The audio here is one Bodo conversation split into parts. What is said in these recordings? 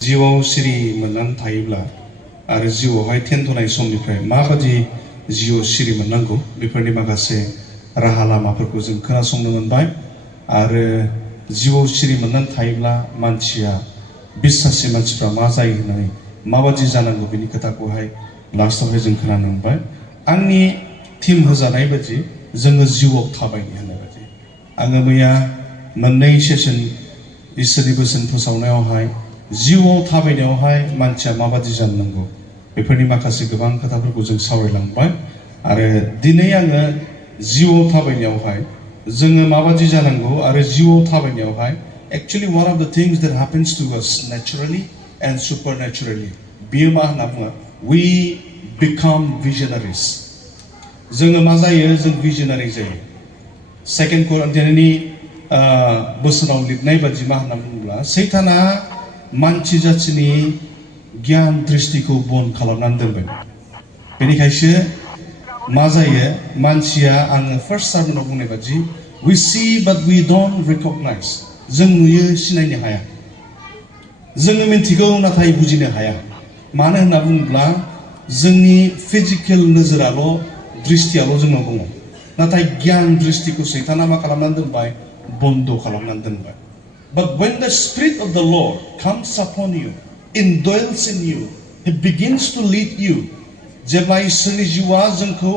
जिउआव सिरि मोननानै थायोब्ला आरो जिउआवहाय थेनथ'नाय समनिफ्राय माबादि जिउआव सिरि मोननांगौ बेफोरनि माखासे राहा लामाफोरखौ जों खोनासंनो मोनबाय आरो जिउआव सिरि मोननानै थायोब्ला मानसिया बिश्वासि मानसिफ्रा मा जायो होननानै माबादि जानांगौ बेनि खोथाखौहाय लास्टआवहाय जों खोनानो मोनबाय आंनि थीम होजानाय बायदि जोङो जिउआव थाबायनो होननाय बायदि आङो मैया मोननै सेसन इसोरनि बोसोन फोसावनायावहाय जिउआव थाबायनायावहाय मानसिया माबादि जानांगौ बेफोरनि माखासे गोबां खोथाफोरखौ जों सावरायलांबाय आरो दिनै आङो जिउआव थाबायनायावहाय जोङो माबादि जानांगौ आरो जिउआव थाबायनायावहाय actually one of the things that happens to us naturally and supernaturally बियो मा होनना बुङो वी बिकम विजनारिज जोङो मा जायो जों विजनारि जायो सेकेंड कोरिन्थियानि बोसोनाव लिरनाय बादि मा होनना बुङोब्ला सैताना मानसि जाथिनि गियान दृष्टिखौ बन्द खालामनानै दोनबाय बेनिखायसो मा जायो मानसिया आङो फार्स्ट सारमोनाव बुंनाय बादि we see but we don't recognize जों नुयो सिनायनो हाया जोङो मिन्थिगौ नाथाय बुजिनो हाया मानो होनना बुङोब्ला जोंनि फिजिकल नोजोराल' दृष्टियाल' जोंनाव दङ नाथाय गियान दृष्टिखौ सैताना मा खालामनानै दोनबाय बन्द खालामनानै दोनबाय But when the Spirit of the Lord comes upon you, indwells in you, He begins to lead you. जेब्ला इसोरनि जिउआ जोंखौ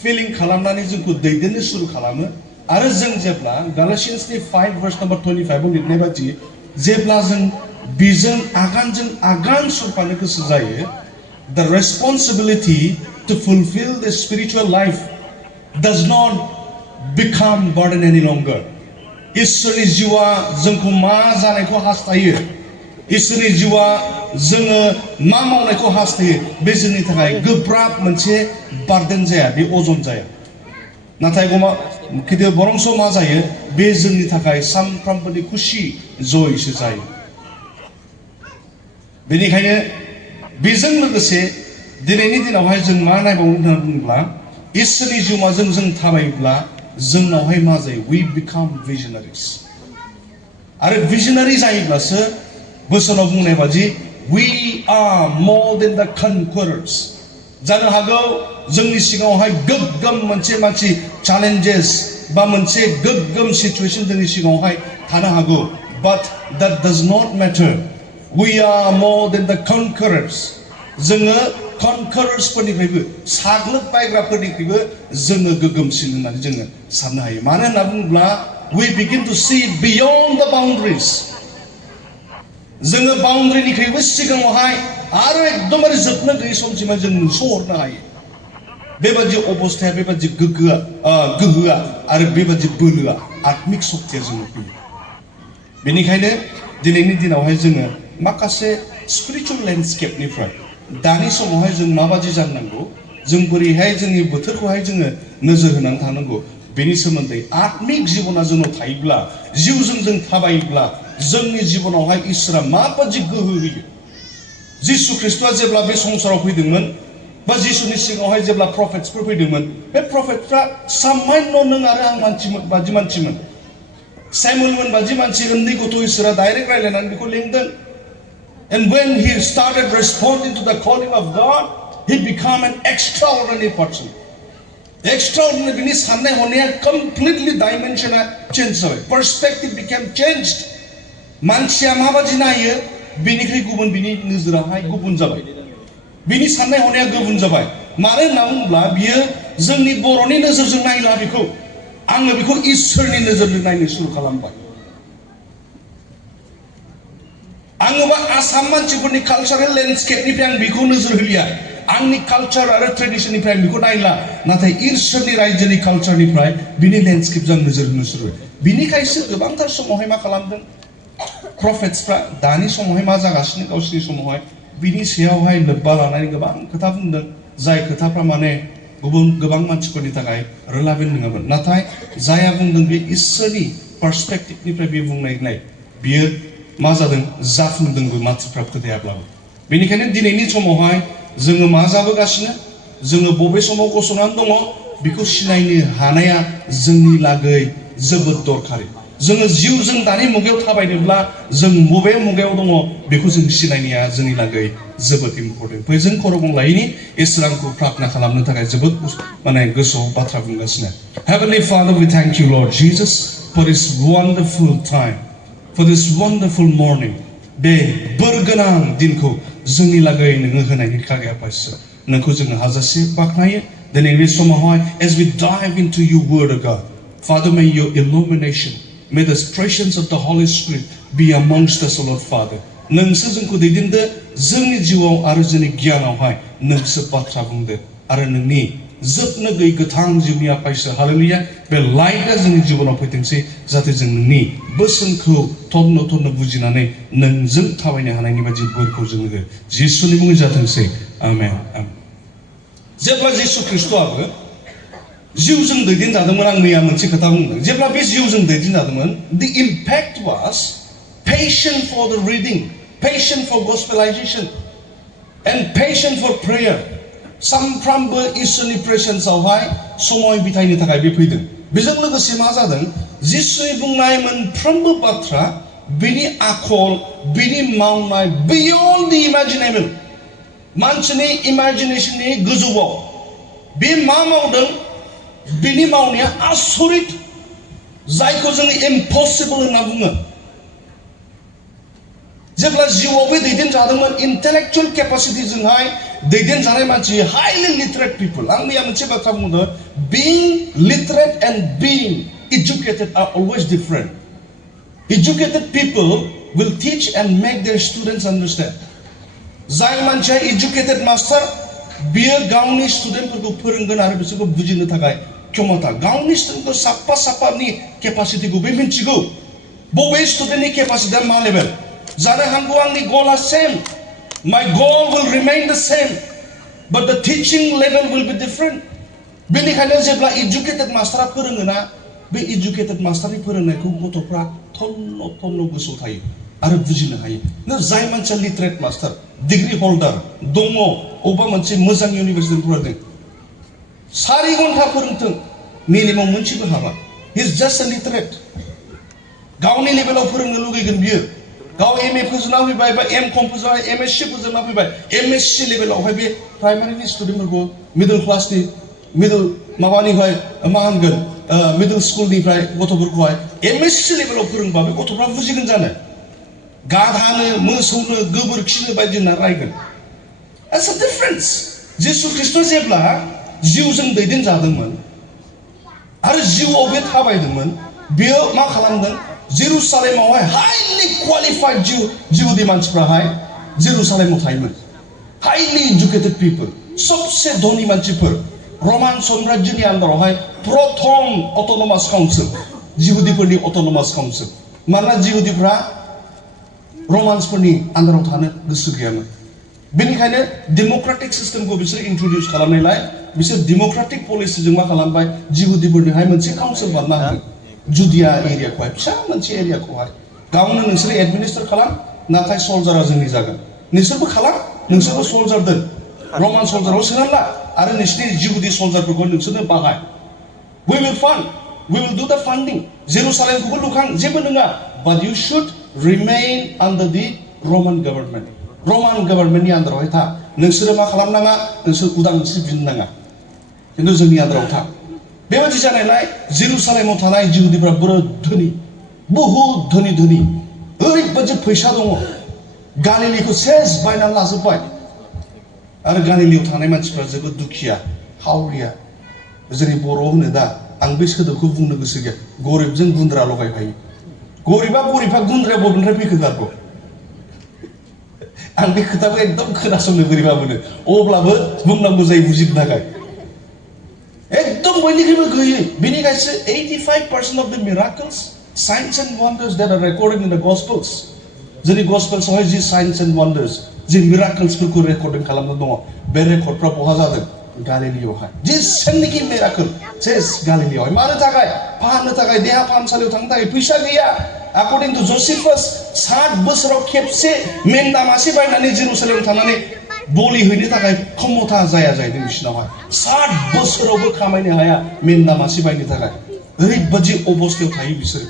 फिलिं खालामनानै जोंखौ दैदेननो सुरु खालामो आरो जों जेब्ला गालातियान्सनि 5 verse number 25 आव लिरनाय बादि जेब्ला जों बिजों आगानजों आगान सुरफानो गोसो जायो the responsibility to fulfill the spiritual life does not become burden any longer. इसोरनि जिउआ जोंखौ मा जानायखौ हास्थायो इसोरनि जिउआ जोङो मा मावनायखौ हास्थायो बे जोंनि थाखाय गोब्राब मोनसे बार्डेन जाया बे अजन जाया नाथाय खिन्थु बरंस मा जायो बे जोंनि थाखाय सानफ्रोमबोनि खुसि जयसो जायो बेनिखायनो बेजों लोगोसे दिनैनि दिनावहाय जों मा नायबावनो होनना बुङोब्ला इसोरनि जिउमाजों जों थाबायोब्ला जोंनावहाय मा जायो we become visionaries आरो visionary जायोब्लासो बोसोनाव बुंनाय बादि we are more than the conquerors जानो हागौ जोंनि सिगाङावहाय गोग्गोम मोनसे मानसि challenges बा मोनसे गोग्गोम सिचुएशन जोंनि सिगाङावहाय थानो हागौ but that does not matter we are more than the conquerors जोङो conquerors फोरनिफ्रायबो साग्लोबबायग्राफोरनिख्रुइबो जोङो गोग्गोमसिन होननानै जोङो साननो हायो मानो होनना बुङोब्ला we begin to see beyond the boundaries जोङो बाउन्ड्रिनिख्रुइबो सिगाङावहाय आरो एकदमबारे जोबनो गैयै समसिम जों नुसहरनो हायो बेबादि अबस्थाया बेबादि गोहोआ आरो बेबादि बोलोआ आत्मिक शक्तिया जोंनाव फैयो बेनिखायनो दिनैनि दिनावहाय जोङो माखासे स्पिरिचुअल लेन्डस्केपनिफ्राय दानि समावहाय जों माबादि जानांगौ जों बोरैहाय जोंनि बोथोरखौहाय जोङो नोजोर होनानै थानांगौ बेनि सोमोन्दै आत्मिक जिबना जोंनाव थायोब्ला जिउजों जों थाबायोब्ला जोंनि जिबनावहाय इसोरा माबादि गोहो होयो जिसु ख्रिस्टआ जेब्ला बे संसाराव फैदोंमोन बा जिसुनि सिगाङावहाय जेब्ला प्रफेट्सफोर फैदोंमोन बे प्रफेटफ्रा सामान्य नों आरो आं बादि मानसिमोन सैमुएलमोन बादि मानसि उन्दै गथ' इसोरा डाइरेक्ट रायलायनानै बेखौ लिंदों And when he started responding to the calling of God, he became an extraordinary person. Extraordinary means साननाय हनाया completely dimension change जाबाय. Perspective became changed. मानसिया माबादि नायो बेनिख्रुइ गुबुन बिनि नोजोराहाय गुबुन जाबाय. बिनि साननाय हनाया गुबुन जाबाय. मानो होनना बुङोब्ला बियो जोंनि बर'नि नोजोरजों नायला बेखौ आङो बेखौ इसोरनि नोजोरजों नायनो सुरु खालामबाय. आङोबा आसाम मानसिफोरनि कालचारेल लेन्डस्केपनिफ्राय आं बेखौ नोजोर होलिया आंनि कालचार आरो ट्रेडिशननिफ्राय आं बेखौ नायला नाथाय इसोरनि रायजोनि कालचारनिफ्राय बिनि लेन्डस्केपजों नोजोर होनो सुरु बिनिखायसो गोबांथार समावहाय मा खालामदों प्रफेट्सफ्रा दानि समावहाय मा जागासिनो गावसिनि समावहाय बिनि सायावहाय लोब्बा लानानै गोबां खोथा बुंदों जाय खोथाफ्रा माने गोबां मानसिफोरनि थाखाय रिलेभेन्ट नङामोन नाथाय जाया बुंदों बे इसोरनि पार्सपेक्टिभनिफ्राय बे बुंनायलाय बियो मा जादों जाफुंदोंबो मानसिफ्रा फोथायाब्लाबो बेनिखायनो दिनैनि समावहाय जोङो मा जाबोगासिनो जोङो बबे समाव गसंनानै दङ बेखौ सिनायनो हानाया जोंनि लागै जोबोद दरखारि जोङो जिउजों दानि मुगायाव थाबायनोब्ला जों बबे मुगायाव दङ बेखौ जों सिनायनाया जोंनि लागै जोबोद इम्पर्टेन्ट। फै जों खौरां लायिनि इसोरखौ प्रार्थना खालामनो थाखाय जोबोद माने गोसोआव बाथ्रा बुंगासिनो। Heavenly Father, we thank you, Lord Jesus, for this wonderful time, for this wonderful morning. बे बोरगोनां दिनखौ जोंनि लागै नोङो होनायनि थाखाय आफासो नोंखौ जोङो हाजासे बाख्नायो। दिनै बे समावहाय as we dive into your word of God, Father, may your illumination, may the presence of the Holy Spirit be amongst us, Lord Father. नोंसो जोंखौ दैदेनदो जोंनि जिउआव आरो जोंनि गियानावहाय नोंसो बाथ्रा बुंदो आरो नोंनि जोबनो गैयै गोथां जिउनि आफासो हालेलुया बे लाइटआ जोंनि जिबनाव फैथोंसै जाहाथे जों नोंनि बोसोनखौ थरनो बुजिनानै नोंजों थाबायनो हानायनि बायदि बोरखौ जोङो हो जिसुनि मुङै जाथोंसै आमेन आमेन। जेब्ला जिसु ख्रिस्टआबो जिउजों दैदेनजादोंमोन आं मैया मोनसे खोथा बुंदों जेब्ला बे जिउजों दैदेनजादोंमोन the impact was patient for the reading, patient for gospelization and patient for prayer. सानफ्रामबो इसोरनि प्रेजेन्सआवहाय समय बिथायनो थाखाय बे फैदों। बेजों लोगोसे मा जादों जिसुनि बुंनाय मोनफ्रोमबो बाथ्रा बिनि आखल बिनि मावनाय बियन्ड द इमेजिनेबल मानसिनि इमेजिनेशननि गोजौआव बे मा मावदों बिनि मावनाया आसरित जायखौ जों इम्पसिबल होनना बुङो। जेब्ला जिउआव बे दैदेनजादोंमोन इन्टेलेक्चुअल केपासिटिजोंहाय दैदेनजानाय मानसि हाइलि लिटारेट पिपल। आं मैया मोनसे बाथ्रा बुंदों being literate and being educated are always different. Educated people will teach and make their students understand. जाय मानसिया एजुकेटेड मास्टार बियो गावनि स्टुडेन्टफोरखौ फोरोंगोन आरो बिसोरखौ बुजिनो थाखाय क्षमता गावनि स्टुडेन्टखौ साफा-साफानि केपासिटिखौ बे मिन्थिगौ बबे स्टुडेन्टनि केपासिटिया मा लेभेल। जानो हागौ आंनि गलआ same, my goal will remain the same, but the teaching level will be different. बेनिखायनो जेब्ला एजुकेटेड मास्टारा फोरोङोना बे एजुकेटेड मास्टारनि फोरोंनायखौ गथ'फ्रा थन्न गोसोआव थायो आरो बुजिनो हायो। नों जाय मानसिया लिटारेट मास्टार डिग्री हल्डार दङ अबेबा मोनसे मोजां इउनिभारसिटियाव फरायदों 4 घन्टा फोरोंथों मिनिमाम मोनसेबो हाबा he is just O literate गावनि लेभेलाव फोरोंनो लुगैगोन बियो गाव एमए फोजोबना फैबाय बा एमकम फोजोबना एमएससी फोजोबना फैबाय एमएससी लेभेलावहाय बे प्राइमारिनि स्टुडेन्टफोरखौ मिडल क्लासनि मिडल माबानिफ्राय मा होनगोन मिडल स्कुलनिफ्राय गथ'फोरखौहाय एमएससी लेभेलाव फोरोंबा बे गथ'फ्रा बुजिगोन जानो गाधानो मोसौनो गोबोरखिनो बायदि होनना रायगोन। That's a difference. जिसु ख्रिस्ट जेब्ला जिउजों दैदेनजादोंमोन आरो जिउआव बे थाबायदोंमोन बेयो मा खालामदों जेरुसालेमावहाय हाइलि क्वालिफाइड जिउनि मानसिफ्राहाय जेरुसालेमाव थायोमोन हाइलि एजुकेटेड पिपल सबसे धनी मानसिफोर रमान साम्राज्यनि आन्दारावहाय प्रथम अट'नमास काउन्सिल जिहुदिफोरनि अट'नमास काउन्सिल मानोना जिहुदिफ्रा रमान्सफोरनि आन्दाराव थानो गोसो गैयामोन बेनिखायनो डेम'क्रेटिक सिस्टेमखौ बिसोर इन्ट्रडिउस खालामनायलाय बिसोर डेम'क्रेटिक पलिसिजों मा खालामबाय जिहुदिफोरनोहाय मोनसे काउन्सिल बानायना होदों जुदिया एरियाखौहाय फिसा मोनसे एरियाखौहाय गावनो नोंसोर एडमिनिस्ट्रेट खालाम नाथाय सल्जारा जोंनि जागोन नोंसोरबो खालाम नोंसोरबो सल्जार दोन रमान सल्जाराव सोनानै ला आरो नोंसोरनि जिहुदि सल्जारफोरखौ नोंसोरनो बाहाय we will do the funding जेरुसालेमखौबो लुखां जेबो नङा but you should remain under the Roman government रमान गभर्नमेन्टनि आन्दारावहाय था नोंसोरो मा खालामनाङा नोंसोर उदांस्रि बिनो नाङा खिन्थु जोंनि आन्दाराव था बेबायदि जानायलाय जेरुसालेमाव थानाय जिहुदिफ्रा बिराद धोनि बहुद धोनि ओरैबायदि फैसा दङ गालिलीखौ सेस बायनानै लाजोब्बाय आरो गालिलीयाव थानाय मानसिफ्रा जोबोद दुखिया हावरिया जोंनि बर'आव होनो दा आं बे सोदोबखौ बुंनो गोसो गैया गरिबजों गुन्द्रा लगायफायो गरिबा गुन्द्राया बबेनिफ्राय फैखो गारगौ आं बे खोथाखौ एकदम खोनासंनो बोरैबा मोनो अब्लाबो बुंनांगौ जायो बुजिनो थाखाय एकदम बयनिख्रुइबो गैयै बेनिखायसो 85% of the miracles signs and wonders that are recorded in the gospels जोंनि गस्पेल्सआवहाय जि साइन्स एन्ड वान्डार्स जि मिराकल्सफोरखौ रेकर्डिं खालामनाय दङ बे रेकर्डफ्रा बहा जादों गालिलीयावहाय जेसेबांनाखि मिराकल सेस गालिलीयावहाय मानो थाखाय फाहामनो थाखाय देहा फाहामसालियाव थांनो थाखाय फैसा गैया according to Josephus 7 बोसोराव खेबसे मेन्दा मासे बायनानै जेरुसालेम थांनानै बलि हैनो थाखाय क्षमता जाया जाहैदों बिसिनावहाय 7 बोसोरावबो खामायनो हाया मेन्दा मासे बायनो थाखाय ओरैबायदि अबस्थायाव थायो बिसोरो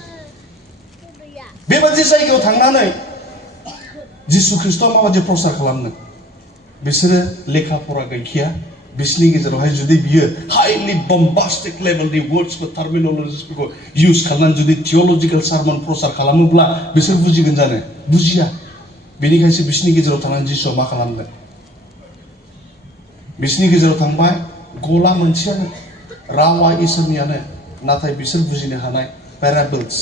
बेबादि जायगायाव थांनानै जिसु ख्रिस्टआ माबादि प्रसार खालामनो बिसोरो लेखा फरा गैखाया बिसोरनि गेजेरावहाय जुदि बियो हाइलि बम्बास्टिक लेभेलनि वर्ड्सफोर टार्मिनोलजिफोरखौ इउज खालामनानै जुदि थियोलजिकेल सारमन प्रसार खालामोब्ला बिसोर बुजिगोन जानो बुजिया बेनिखायसो बिसोरनि गेजेराव थानानै जिसुआ मा खालामदों बिसोरनि गेजेराव थांबाय गला मोनसेयानो रावा इसोरनियानो नाथाय बिसोर बुजिनो हानाय पेराबल्स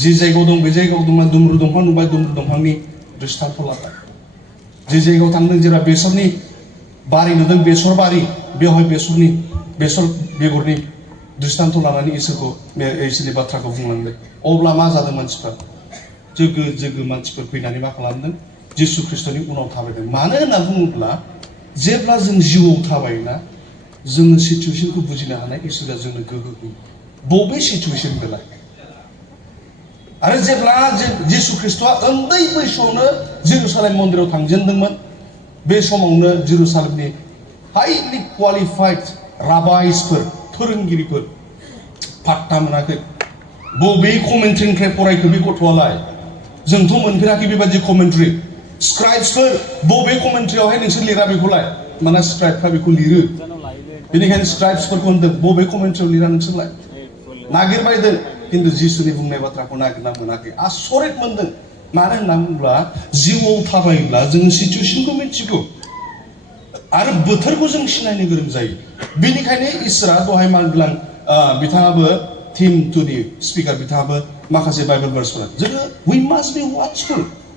जि जायगायाव दं बे जायगायाव दंमोन दुम्रु दंफां नुबाय दुम्रु दंफांनि दृष्टान्त लाबाय जि जायगायाव थांदों जेब्ला बेसरनि बारि नुदों बेसर बारि बेवहाय बेसर बेगरनि दृष्टान्त लानानै इसोरनि बाथ्राखौ बुंलांदों अब्ला मा जादों मानसिफ्रा जोगो मानसिफोर फैनानै मा खालामदों जिसु ख्रिस्टनि उनाव थाबायदों मानो होनना बुङोब्ला जेब्ला जों जिउआव थाबायोना जोङो सिचुएसनखौ बुजिनो हानाय इसोरा जोंनो गोहो होयो बबे सिचुएसन बेलाय आरो जेब्ला जिसु ख्रिस्टआ उन्दै बैसोआवनो जेरुसालेम मन्दिराव थांजेनदोंमोन बे समावनो जेरुसालेमनि हाइलि क्वालिफाइड राबाइसफोर फोरोंगिरिफोर पात्ता मोनाखै बबे कमेन्ट्रिनिफ्राय फरायखो बे गथ'आलाय जोंथ' मोनफेराखै बेबादि कमेन्ट्रि स्क्राइब्सफोर बबे कमेन्ट्रियावहाय नोंसोर लिरा बेखौलाय माने स्क्राइबफ्रा बेखौ लिरो बेनिखायनो स्क्राइब्सफोरखौ होनदों बबे कमेन्ट्रियाव लिरा नोंसोरलाय नागिरबायदों किन्तु जिसुनि बुंनाय बाथ्राखौ नागिरना मोनाखै आसरित मोनदों मानो होनना बुङोब्ला जिउआव थाबायोब्ला जोङो सिचुएसनखौ मिथिगौ आरो बोथोरखौ जों सिनायनो गोरों जायो बेनिखायनो इसोरा दहाय मानगोलां बिथाङाबो थीम टुनि स्पिकार बिथाङाबो माखासे बाइबेल भार्सफोर जोङो वी मास्ट बी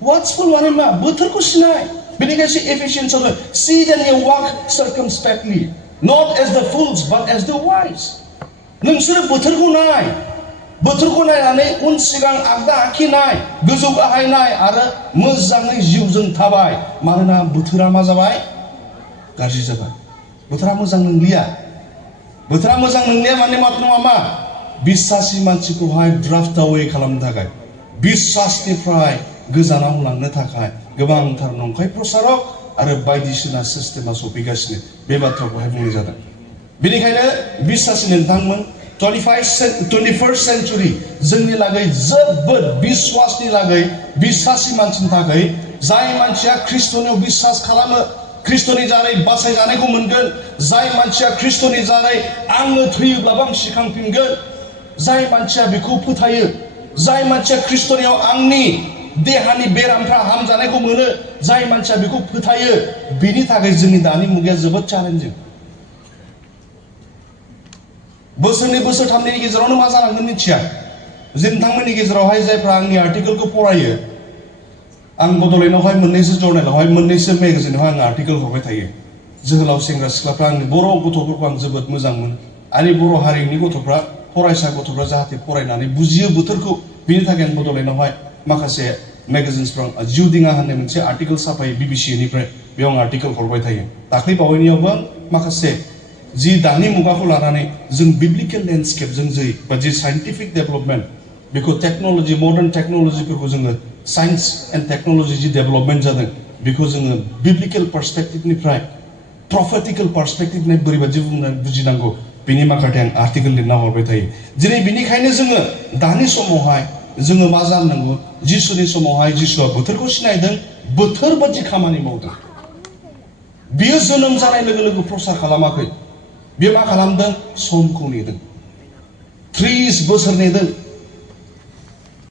वाचफुल माने मा बोथोरखौ सिनाय बेनिखायनो एफिसियेन्सआव सी देन यू वाक सर्कमस्पेक्टलि नट एज द फुल्स बाट एज द वाइज नोंसोरो बोथोरखौ नायनानै उन सिगां आगदा आखि नाय गोजौ गाहाय नाय आरो मोजाङै जिउजों थाबाय मानोना बोथोरा मा जाबाय गाज्रि जाबाय बोथोरा मोजां नंलिया माने माथ्र' मा बिश्वासि मानसिखौहाय ड्राफ्ट अवे खालामनो थाखाय बिश्वासनिफ्राय गोजानाव लांनो थाखाय गोबांथार नंखाय प्रसारक आरो बायदिसिना सिस्टेमा सफैगासिनो बे बाथ्राखौहाय बुंनाय जादों बेनिखायनो बिश्वासि नोंथांमोन 21st सेन्चुरि जोंनि लागै जोबोद बिश्वासनि लागै बिश्वासि मानसिनि थाखाय जाय मानसिया ख्रिस्टनियाव बिश्वास खालामो ख्रिस्टनि जारै बासायजानायखौ मोनगोन जाय मानसिया ख्रिस्टनि जारै आङो थैयोब्लाबो आं सिखांफिनगोन जाय मानसिया बेखौ फोथायो जाय मानसिया ख्रिस्टनियाव आंनि देहानि बेरामफ्रा हामजानायखौ मोनो जाय मानसिया बेखौ फोथायो बेनि थाखाय जोंनि दानि मुगाया जोबोद च्यालेन्जिं बोसोरनै बोसोरथामनि गेजेरावनो मा जालांगोन मिथिया नोंथांमोननि गेजेरावहाय जायफ्रा आंनि आर्टिकेलखौ फरायो आं बड'लेण्डआवहाय मोननैसो जर्नेलावहाय मोननैसो मेगाजिनावहाय आं आर्टिकेल हरबाय थायो जोहोलाव सेंग्रा सिख्लाफ्रा आंनि बर' गथ'फोरखौ आं जोबोद मोजां मोनो आंनि बर' हारिनि गथ'फ्रा फरायसा गथ'फ्रा जाहाथे फरायनानै बुजियो बोथोरखौ बेनि थाखाय आं बड'लेण्डआवहाय माखासे मेगाजिन्सफ्राव जिउदिङा होननाय मोनसे आर्टिकेल साफायो BBC-निफ्राय बेयाव आं आर्टिकेल हरबाय थायो दाख्लै बावैनियावबो माखासे जि दानि मुगाखौ लानानै जों बिब्लिकेल लेन्डस्केपजों बा जि साइन्टिफिक डेभेलपमेन्ट बेखौ टेक्न'लजि मडार्न टेक्न'लजिफोरखौ जोङो science and technology G development जादों बेखौ जोङो बिब्लिकेल पार्सपेक्टिभनिफ्राय प्रफेटिकेल पार्सपेक्टिभनिफ्राय बोरैबादि बुजिनांगौ बेनि माखासे आं आर्टिकेल लिरना हरबाय थायो दिनै बेनिखायनो जोङो दानि समावहाय जोङो मा जानांगौ जिसुनि समावहाय जिसुआ बोथोरखौ सिनायदों बोथोर बादि खामानि मावदों बियो जोनोम जानाय लोगो लोगो प्रसार खालामाखै बियो मा खालामदों समखौ नेदों 30 बोसोर नेदों